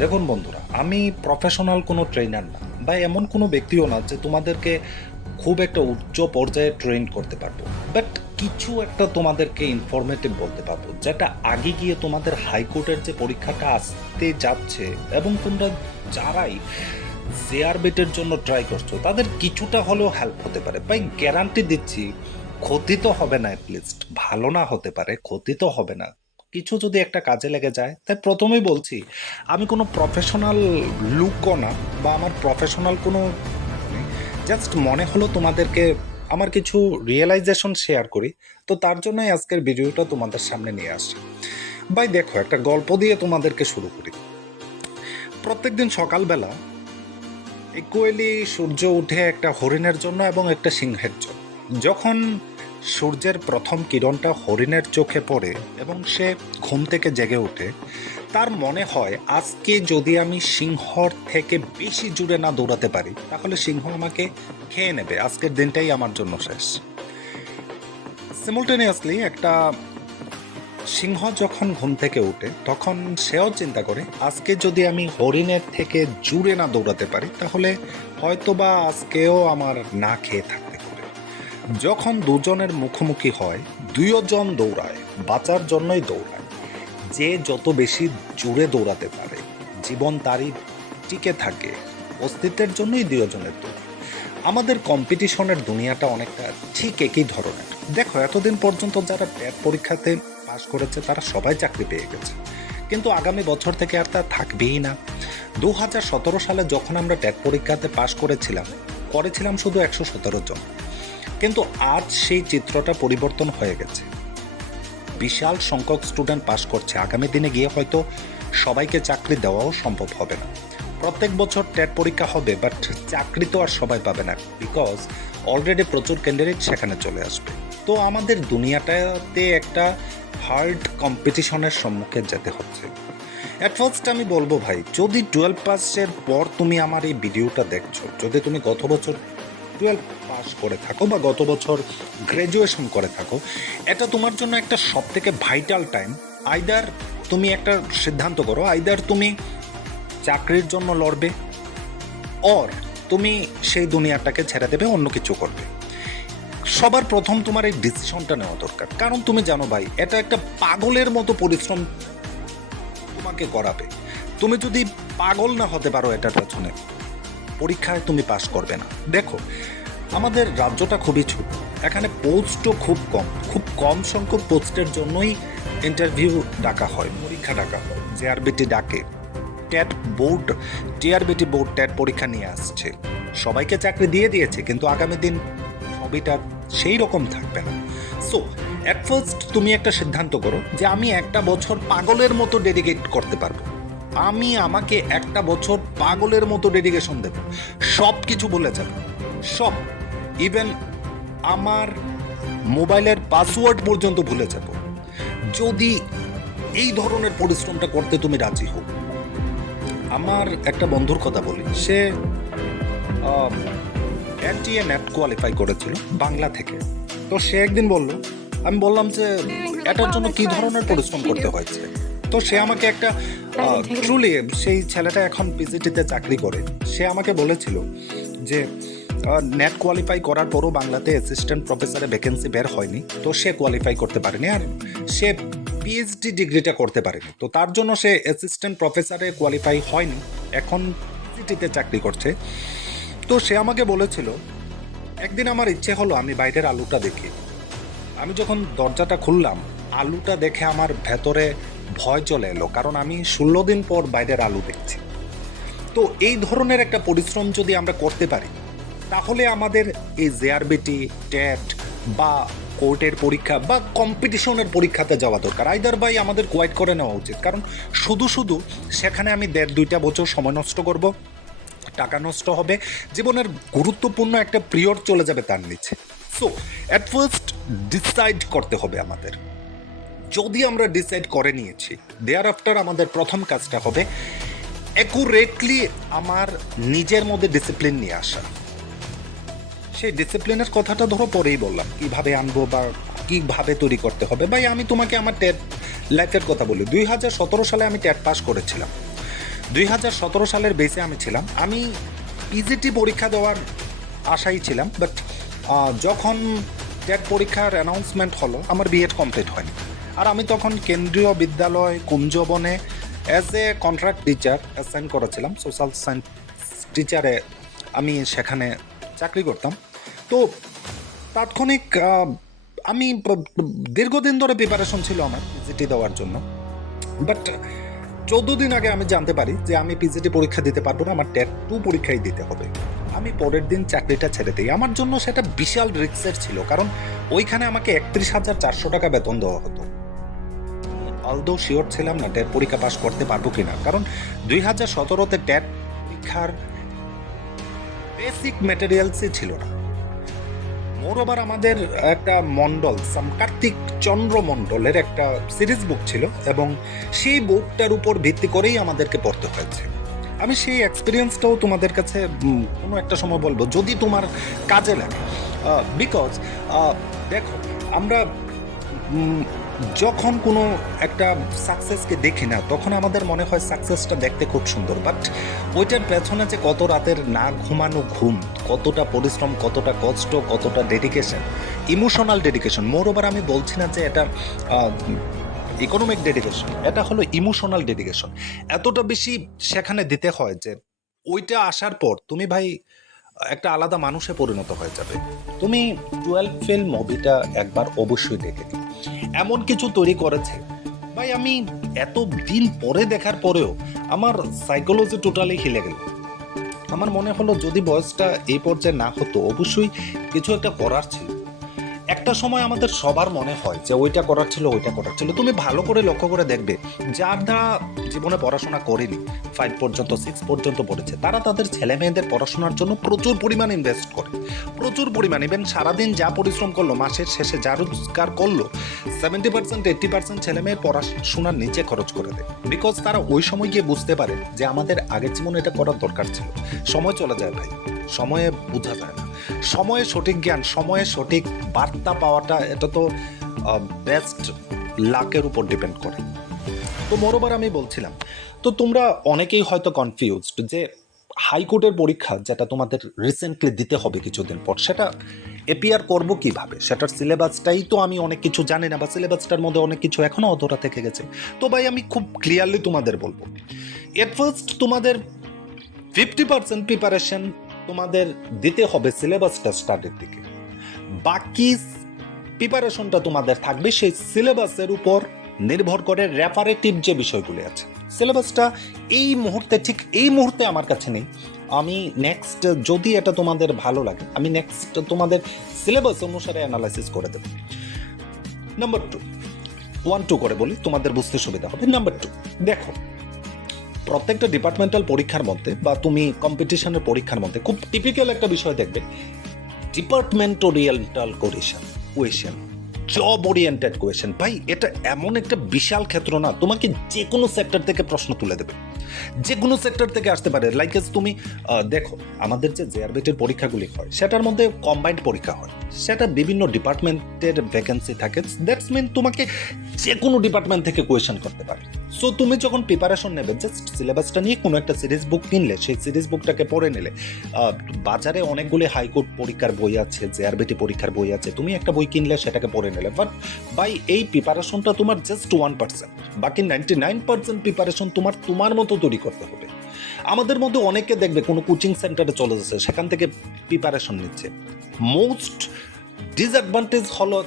দেখুন বন্ধুরা, আমি প্রফেশনাল কোনো ট্রেনার না বা এমন কোনো ব্যক্তিও না যে তোমাদেরকে খুব একটা উচ্চ পর্যায়ে ট্রেন করতে পারবো। বাট কিছু একটা তোমাদেরকে ইনফরমেটিভ বলতে পারবো, যেটা আগে গিয়ে তোমাদের হাইকোর্টের যে পরীক্ষাটা আসতে যাচ্ছে এবং তোমরা যারাই জেআরবিটের জন্য ট্রাই করছো তাদের কিছুটা হলেও হেল্প হতে পারে। ভাই গ্যারান্টি দিচ্ছি, ক্ষতি তো হবে না, অ্যাটলিস্ট ভালো না হতে পারে, ক্ষতি তো হবে না। কিছু যদি একটা কাজে লেগে যায়, তাই প্রথমেই বলছি আমি কোনো প্রফেশনাল লুকও না বা আমার প্রফেশনাল কোনো জাস্ট মনে হলো তোমাদেরকে আমার কিছু রিয়েলাইজেশন শেয়ার করি। তো তার জন্যই আজকের ভিডিওটা তোমাদের সামনে নিয়ে আসছি। ভাই দেখো, একটা গল্প দিয়ে তোমাদেরকে শুরু করি। প্রত্যেকদিন সকালবেলা ইকুয়ালি সূর্য উঠে একটা হরিণের জন্য এবং একটা সিংহের জন্য। যখন সূর্যের প্রথম কিরণটা হরিণের চোখে পড়ে এবং সে ঘুম থেকে জেগে ওঠে, তার মনে হয় আজকে যদি আমি সিংহর থেকে বেশি জুড়ে না দৌড়াতে পারি তাহলে সিংহ আমাকে খেয়ে নেবে, আজকের দিনটাই আমার জন্য শেষ। সিমultaneously একটা সিংহ যখন ঘুম থেকে ওঠে তখন সেও চিন্তা করে আজকে যদি আমি হরিণের থেকে জুড়ে না দৌড়াতে পারি তাহলে হয়তোবা আজকেও আমার না খেয়ে থাকতে হবে। যখন দুজনের মুখোমুখি হয়, দুইজন দৌড়ায়, বাঁচার জন্যই দৌড়ায়। যে যত বেশি জুড়ে দৌড়াতে পারে জীবন তারই টিকে থাকে, অস্তিত্বের জন্যই দুজনের দৌড়। আমাদের কম্পিটিশনের দুনিয়াটা অনেকটা ঠিক একই ধরনের। দেখো, এতদিন পর্যন্ত যারা ট্যাট পরীক্ষাতে পাশ করেছে তারা সবাই চাকরি পেয়ে গেছে, কিন্তু আগামী বছর থেকে আর তা থাকবেই না। 2017 সালে যখন আমরা ট্যাট পরীক্ষাতে পাশ করেছিলাম শুধু 117 জন, কিন্তু আজ সেই চিত্রটা পরিবর্তন হয়ে গেছে। বিশাল সংখ্যক স্টুডেন্ট পাশ করছে, আগামী দিনে গিয়ে হয়তো সবাইকে চাকরি দেওয়াও সম্ভব হবে না। প্রত্যেক বছর টেট পরীক্ষা হবে, বাট চাকরি তো আর সবাই পাবে না, বিকজ অলরেডি প্রচুর ক্যান্ডিডেট সেখানে চলে আসবে। তো আমাদের দুনিয়াটাতে একটা হার্ড কম্পিটিশনের সম্মুখে যেতে হচ্ছে। অ্যাট ফার্স্ট আমি বলবো ভাই, যদি 12 পাসের পর তুমি আমার এই ভিডিওটা দেখছো, যদি তুমি গত বছর 12 পাস করে থাকো বা গত বছর গ্র্যাজুয়েশন করে থাকো, এটা তোমার জন্য একটা সব থেকে ভাইটাল টাইম। আইদার তুমি একটা সিদ্ধান্ত করো, আইদার তুমি চাকরির জন্য লড়বে, অর তুমি সেই দুনিয়াটাকে ছেড়ে দেবে, অন্য কিছু করবে। সবার প্রথম তোমার এই ডিসিশনটা নেওয়া দরকার, কারণ তুমি জানো ভাই, এটা একটা পাগলের মতো পরিশ্রম তোমাকে করাবে। তুমি যদি পাগল না হতে পারো এটার পেছনে, পরীক্ষায় তুমি পাশ করবে না। দেখো, আমাদের রাজ্যটা খুবই ছোট, এখানে পোস্টও খুব কম সংখ্যক পোস্টের জন্যই ইন্টারভিউ ডাকা হয়, পরীক্ষা ডাকা হয়, জেআরবিটি ডাকে। ট্যাট বোর্ড, টিআরবিটি বোর্ড ট্যাট পরীক্ষা নিয়ে আসছে, সবাইকে চাকরি দিয়ে দিয়েছে, কিন্তু আগামী দিন ছবিটা সেই রকম থাকবে না। সো অ্যাট ফার্স্ট তুমি একটা সিদ্ধান্ত করো যে আমি একটা বছর পাগলের মতো ডেডিকেট করতে পারবো, আমি আমাকে একটা বছর পাগলের মতো ডেডিকেশন দেব, সব কিছু ভুলে যাব, সব, ইভেন আমার মোবাইলের পাসওয়ার্ড পর্যন্ত ভুলে যাব, যদি এই ধরনের পরিশ্রমটা করতে তুমি রাজি হও। আমার একটা বন্ধুর কথা বলি, সে এনটিএ নেট কোয়ালিফাই করেছিল বাংলা থেকে। তো সে একদিন বলল, আমি বললাম যে এটার জন্য কি ধরনের পরিশ্রম করতে হয়েছে। তো সে আমাকে একটা ট্রুলি, সেই ছেলেটা এখন পিজিটিতে চাকরি করে, সে আমাকে বলেছিল যে নেট কোয়ালিফাই করার পরও বাংলাতে অ্যাসিস্ট্যান্ট প্রফেসরে ভ্যাকেন্সি বের হয়নি, তো সে কোয়ালিফাই করতে পারেনি, আর সে পিএইচডি ডিগ্রিটা করতে পারেনি, তো তার জন্য সে অ্যাসিস্ট্যান্ট প্রফেসরে কোয়ালিফাই হয়নি, এখন পিজিটিতে চাকরি করছে। তো সে আমাকে বলেছিল, একদিন আমার ইচ্ছে হলো আমি বাইরের আলুটা দেখি। আমি যখন দরজাটা খুললাম, আলুটা দেখে আমার ভেতরে ভয় চলে এলো, কারণ আমি 16 দিন পর বাইরের আলু দেখছি। তো এই ধরনের একটা পরিশ্রম যদি আমরা করতে পারি, তাহলে আমাদের এই জেআরবিটি, ট্যাট বা কোর্টের পরীক্ষা বা কম্পিটিশনের পরীক্ষাতে যাওয়া দরকার। আইদার বাই আমাদের কোয়াইট করে নেওয়া উচিত, কারণ শুধু শুধু সেখানে আমি 1.5-2 বছর সময় নষ্ট করব, টাকা নষ্ট হবে, জীবনের গুরুত্বপূর্ণ একটা পিরিয়ড চলে যাবে তার নিচে। সো অ্যাট ফার্স্ট ডিসাইড করতে হবে আমাদের। যদি আমরা ডিসাইড করে নিয়েছি, দেয়ার আফটার আমাদের প্রথম কাজটা হবে অ্যাকুরেটলি আমার নিজের মধ্যে ডিসিপ্লিন নিয়ে আসা। সেই ডিসিপ্লিনের কথাটা ধরো পরেই বললাম, কিভাবে আনবো বা কিভাবে তৈরি করতে হবে। ভাই আমি তোমাকে আমার ট্যাট লাইফের কথা বলি, 2017 সালে আমি ট্যাট পাস করেছিলাম। 2017 সালের বেসে আমি ছিলাম। আমি পিজিটি পরীক্ষা দেওয়ার আশাই ছিলাম, বাট যখন টেট পরীক্ষার অ্যানাউন্সমেন্ট হলো আমার বিএড কমপ্লিট হয়নি। আর আমি তখন কেন্দ্রীয় বিদ্যালয় কুঞ্জবনে as a contract teacher assign করেছিলাম, সোশ্যাল সায়েন্স টিচারে আমি সেখানে চাকরি করতাম। তো তাৎক্ষণিক আমি দীর্ঘদিন ধরে প্রিপারেশন ছিল আমার পিজিটি দেওয়ার জন্য, বাট 14 দিন আগে আমি জানতে পারি যে আমি পিজিটি পরীক্ষা দিতে পারবো না, আমার টেট 2 পরীক্ষাই দিতে হবে। আমি পরের দিন চাকরিটা ছেড়ে দিই। আমার জন্য সেটা বিশাল রিস্কের ছিল, কারণ ওইখানে আমাকে 31,400 টাকা বেতন দেওয়া হতো। অলদো শিওর ছিলাম না টেট পরীক্ষা পাস করতে পারবো কিনা, কারণ 2017-তে টেট পরীক্ষার বেসিক ম্যাটেরিয়ালসই ছিল না। মোরওভার আমাদের একটা মন্ডল, কার্তিক চন্দ্র মন্ডলের একটা সিরিজ বুক ছিল এবং সেই বুকটার উপর ভিত্তি করেই আমাদেরকে পড়তে হয়েছে। আমি সেই এক্সপিরিয়েন্সটাও তোমাদের কাছে কোনো একটা সময় বলবো যদি তোমার কাজে লাগে। বিকজ দেখো, আমরা যখন কোনো একটা সাকসেসকে দেখি না তখন আমাদের মনে হয় সাকসেসটা দেখতে খুব সুন্দর, বাট ওইটার পেছনে যে কত রাতের না ঘুমানো ঘুম, কতটা পরিশ্রম, কতটা কষ্ট, কতটা ডেডিকেশন, ইমোশনাল ডেডিকেশন। মোরওভার আমি বলছি না যে এটা ইকোনমিক ডেডিকেশন, এটা হলো ইমোশনাল ডেডিকেশন। এতটা বেশি সেখানে দিতে হয় যে ওইটা আসার পর তুমি ভাই একটা আলাদা মানুষে পরিণত হয়ে যাবে। তুমি 12 ফেল মুভিটা একবার অবশ্যই দেখে দিও, এমন কিছু তৈরি করেছে ভাই, আমি এত দিন পরে দেখার পরেও আমার সাইকোলজি টোটালি হিলে গেল। আমার মনে হলো যদি বয়সটা এই পর্যায়ে না হতো অবশ্যই কিছু একটা করার ছিল। একটা সময় আমাদের সবার মনে হয় যে ওইটা করার ছিল, ওইটা করার ছিল। তুমি ভালো করে লক্ষ্য করে দেখবে যার দ্বারা জীবনে পড়াশোনা করেনি, 5 পর্যন্ত 6 পর্যন্ত পড়েছে, তারা তাদের ছেলে মেয়েদের পড়াশোনার জন্য প্রচুর পরিমাণ ইনভেস্ট করে, প্রচুর পরিমাণ। ইভেন সারাদিন যা পরিশ্রম করলো, মাসের শেষে যা রোজগার করলো, 70% 80% ছেলে মেয়ের পড়াশোনার নিচে খরচ করে দেয়। বিকজ তারা ওই সময় গিয়ে বুঝতে পারে যে আমাদের আগের জীবনে এটা করার দরকার ছিল। সময় চলে যায় ভাই, সময়ে বোঝা যায় না। সময়ে সঠিক জ্ঞান, সময়ে সঠিক বার্তা পাওয়াটা, এটা তো বেস্ট লাকের উপর ডিপেন্ড করে। তো মোরওভার আমি বলছিলাম, তো তোমরা অনেকেই হয়তো কনফিউজড যে হাইকোর্টের পরীক্ষা যেটা তোমাদের রিসেন্টলি দিতে হবে কিছুদিন পর, সেটা এপিআর করব কিভাবে, সেটার সিলেবাসটাই তো আমি অনেক কিছু জানি না, বা সিলেবাসটার মধ্যে অনেক কিছু এখনো অধরা থেকে গেছে। তো ভাই আমি খুব ক্লিয়ারলি তোমাদের বলবো, এট ফার্স্ট তোমাদের 50% প্রিপারেশন তোমাদের দিতে হবে সিলেবাসটা স্টাডির দিকে। বাকি প্রিপারেশনটা তোমাদের থাকবে সেই সিলেবাসের উপর নির্ভর করে রেফারেটিভ যে বিষয়গুলি আছে। সিলেবাসটা এই মুহূর্তে, ঠিক এই মুহূর্তে আমার কাছে নেই। আমি নেক্সট, যদি এটা তোমাদের ভালো লাগে, আমি নেক্সট তোমাদের সিলেবাস অনুসারে অ্যানালাইসিস করে দেব। নাম্বার 2, 1-2 করে বলি, তোমাদের বুঝতে সুবিধা হবে। নাম্বার 2, দেখো, প্রত্যেকটা ডিপার্টমেন্টাল পরীক্ষার মধ্যে বা তুমি কম্পিটিশনের পরীক্ষার মধ্যে খুব টিপিক্যাল একটা বিষয় দেখবে, department oriental question, job oriented question. ভাই এটা এমন একটা বিশাল ক্ষেত্র না, তোমাকে যে কোনো সেক্টর থেকে প্রশ্ন তুলে দেবে, যে কোনো সেক্টর থেকে আসতে পারে। লাইক তুমি দেখো, আমাদের যে জেআরবিটির পরীক্ষাগুলি হয় সেটার মধ্যে কম্বাইন্ড পরীক্ষা হয়, সেটা বিভিন্ন ডিপার্টমেন্টের ভ্যাকেন্সি থাকে। দ্যাটস মিন তোমাকে যে কোনো ডিপার্টমেন্ট থেকে কোয়েশ্চেন করতে পারে। সো তুমি যখন প্রিপারেশন নেবে, জাস্ট সিলেবাসটা নিয়ে কোনো একটা সিরিজ বুক কিনলে, সেই সিরিজ বুকটাকে পড়ে নিলে, বাজারে অনেকগুলি হাইকোর্ট পরীক্ষার বই আছে, জেআরবিটি পরীক্ষার বই আছে, তুমি একটা বই কিনলে সেটাকে পড়ে নিলে। বাট ভাই এই প্রিপারেশনটা তোমার জাস্ট 1%, বাকি 99% প্রিপারেশন তোমার মতো তৈরি করতে হবে। আমাদের মধ্যে অনেকে দেখবে কোনো কোচিং সেন্টারে চলে যাচ্ছে, সেখান থেকে প্রিপারেশন নিচ্ছে। মোস্ট ডিসঅ্যাডভান্টেজ হলো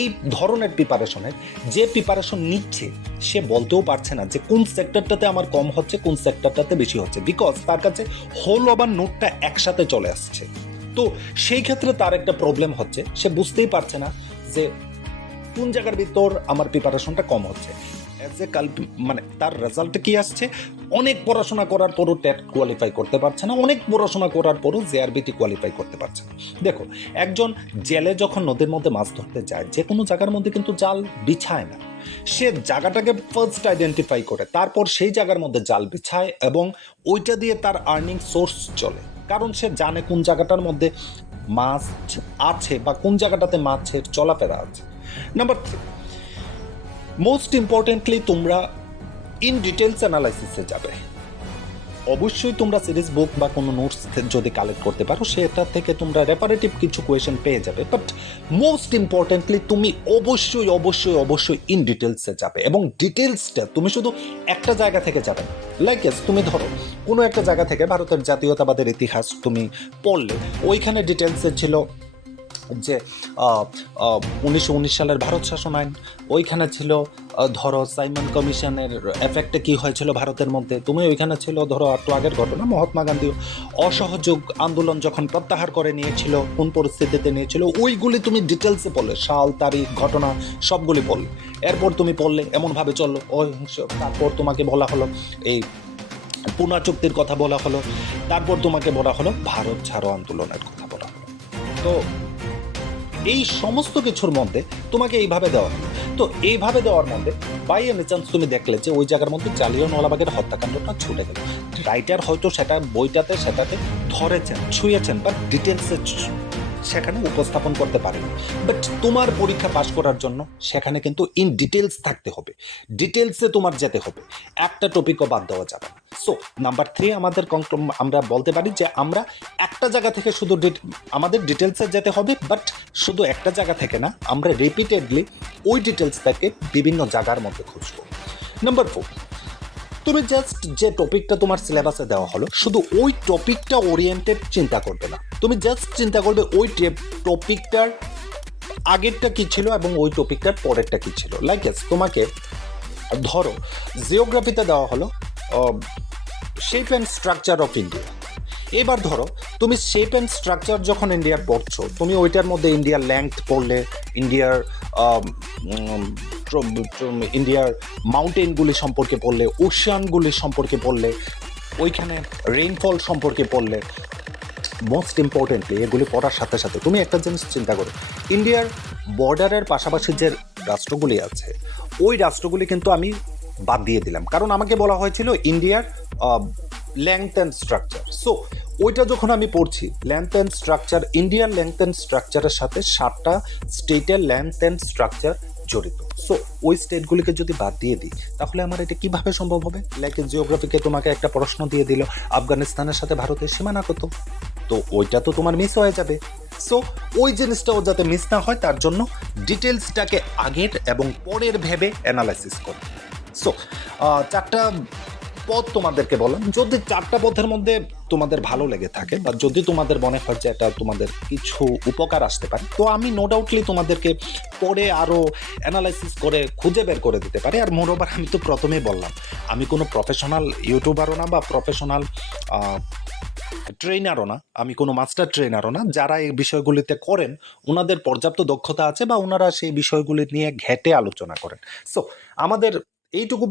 এই ধরনের প্রিপারেশনের, যে প্রিপারেশন নিচ্ছে সে বলতেও পারছে না যে কোন সেক্টরটাতে আমার কম হচ্ছে, কোন সেক্টরটাতে বেশি হচ্ছে, বিকজ তার কাছে হোল ওভার নোটটা একসাথে চলে আসছে। তো সেই ক্ষেত্রে তার একটা প্রবলেম হচ্ছে, সে বুঝতেই পারছে না যে কোন জায়গার ভিতর আমার প্রিপারেশনটা কম হচ্ছে। অ্যাজ এ মানে তার রেজাল্টে কি আসছে, অনেক পড়াশোনা করার পরও টেট কোয়ালিফাই করতে পারছে না, অনেক পড়াশোনা করার পরও জেআরবিটি কোয়ালিফাই করতে পারছে না। দেখো, একজন জেলে যখন নদীর মধ্যে মাছ ধরতে যায়, যে কোনো জায়গার মধ্যে কিন্তু জাল বিছায় না, সে জায়গাটাকে ফার্স্ট আইডেন্টিফাই করে, তারপর সেই জায়গার মধ্যে জাল বিছায় এবং ওইটা দিয়ে তার আর্নিং সোর্স চলে, কারণ সে জানে কোন জায়গাটার মধ্যে মাছ আছে বা কোন জায়গাটাতে মাছের চলাফেরা আছে। নাম্বার 3, মোস্ট ইম্পর্টেন্টলি তোমরা ইন ডিটেলস অ্যানালাইসিসে যাবে। অবশ্যই তোমরা সিরিজ বুক বা কোনো নোটস যদি কালেক্ট করতে পারো সেটা থেকে তোমরা রেপারেটিভ কিছু কোয়েশ্চেন পেয়ে যাবে, বাট মোস্ট ইম্পর্টেন্টলি তুমি অবশ্যই অবশ্যই অবশ্যই ইন ডিটেলসে যাবে, এবং ডিটেলসটা তুমি শুধু একটা জায়গা থেকে যাবে না। লাইক এস তুমি ধরো কোনো একটা জায়গা থেকে ভারতের জাতীয়তাবাদের ইতিহাস তুমি পড়লে, ওইখানে ডিটেলসে ছিল যে 1919 সালের ভারত শাসন আইন, ওইখানে ছিল ধরো সাইমন কমিশনের এফেক্টে কী হয়েছিল ভারতের মধ্যে, তুমি ওইখানে ছিল ধরো একটু আগের ঘটনা মহাত্মা গান্ধী অসহযোগ আন্দোলন যখন প্রত্যাহার করে নিয়েছিল, কোন পরিস্থিতিতে নিয়েছিল, ওইগুলি তুমি ডিটেলসে পড়লে, সাল তারিখ ঘটনা সবগুলি পড়লে। এরপর তুমি পড়লে এমনভাবে চললো তারপর তোমাকে বলা হলো এই পুনা চুক্তির কথা বলা হলো, তারপর তোমাকে বলা হলো ভারত ছাড়ো আন্দোলনের কথা বলা হলো। তো এই সমস্ত কিছুর মধ্যে তোমাকে এইভাবে দেওয়া হলো। তো এইভাবে দেওয়ার মধ্যে বাই এনি চান্স তুমি দেখলে যে ওই জায়গার মধ্যে জালিয়ানওয়ালাবাগের হত্যাকাণ্ডটা ছুটে গেল, রাইটার হয়তো সেটা বইটাতে সেটাতে ধরেছেন ছুঁয়েছেন, বাট ডিটেলসে সেখানে উপস্থাপন করতে পারেনি। বাট তোমার পরীক্ষা পাশ করার জন্য সেখানে কিন্তু ইন ডিটেলস থাকতে হবে, ডিটেলসে তোমার যেতে হবে, একটা টপিকও বাদ দেওয়া যাবে না। সো নাম্বার 3 আমাদের আমরা বলতে পারি যে আমরা একটা জায়গা থেকে শুধু আমাদের ডিটেলসে যেতে হবে, বাট শুধু একটা জায়গা থেকে না, আমরা রিপিটেডলি ওই ডিটেলসটাকে বিভিন্ন জায়গার মধ্যে খুঁজবো। নাম্বার 4, তুমি জাস্ট যে টপিকটা তোমার সিলেবাসে দেওয়া হলো শুধু ওই টপিকটা ওরিয়েন্টেড চিন্তা করবে না, তুমি জাস্ট চিন্তা করবে ওই টপিকটার আগেরটা কী ছিল এবং ওই টপিকটার পরেরটা কী ছিল। লাইক তোমাকে ধরো জিওগ্রাফিতে দেওয়া হলো shape and structure of India. এবার ধরো তুমি শেপ অ্যান্ড স্ট্রাকচার যখন ইন্ডিয়ার পড়ছো, তুমি ওইটার মধ্যে ইন্ডিয়ার লেংথ পড়লে, ইন্ডিয়ার মাউন্টেনগুলি সম্পর্কে পড়লে, ওশানগুলি সম্পর্কে পড়লে, ওইখানে রেইনফল সম্পর্কে পড়লে, মোস্ট ইম্পর্টেন্টলি এগুলি পড়ার সাথে সাথে তুমি একটা জিনিস চিন্তা করো, ইন্ডিয়ার বর্ডারের পাশাপাশি যে রাষ্ট্রগুলি আছে ওই রাষ্ট্রগুলি কিন্তু আমি বাদ দিয়ে দিলাম, কারণ আমাকে বলা হয়েছিল ইন্ডিয়ার লেংথ অ্যান্ড স্ট্রাকচার। সো ওইটা যখন আমি পড়ছি লেংথ অ্যান্ড স্ট্রাকচার, ইন্ডিয়ার লেংথ অ্যান্ড স্ট্রাকচারের সাথে 7টা স্টেটের লেংথ অ্যান্ড স্ট্রাকচার জড়িত। সো ওই স্টেটগুলিকে যদি বাদ দিয়ে দিই তাহলে আমার এটা কীভাবে সম্ভব হবে? লাইক জিওগ্রাফিকে তোমাকে একটা প্রশ্ন দিয়ে দিল আফগানিস্তানের সাথে ভারতের সীমানা কত, তো ওইটা তো তোমার মিস হয়ে যাবে। সো ওই জিনিসটাও যাতে মিস না হয় তার জন্য ডিটেলসটাকে আগের এবং পরের ভেবে অ্যানালাইসিস করো। সো 4টা পথ তোমাদেরকে বললাম, যদি 4টা পথের মধ্যে তোমাদের ভালো লেগে থাকে বা যদি তোমাদের মনে হয় যে এটা তোমাদের কিছু উপকার আসতে পারে, তো আমি নো ডাউটলি তোমাদেরকে পরে আরও অ্যানালাইসিস করে খুঁজে বের করে দিতে পারি। আর মোরওভার আমি তো প্রথমেই বললাম আমি কোনো প্রফেশনাল ইউটিউবারও না বা প্রফেশনাল ট্রেনারও না, আমি কোনো মাস্টার ট্রেনারও না। যারা এই বিষয়গুলিতে করেন ওনাদের পর্যাপ্ত দক্ষতা আছে বা ওনারা সেই বিষয়গুলি নিয়ে ঘেঁটে আলোচনা করেন। সো আমাদের এইটুকু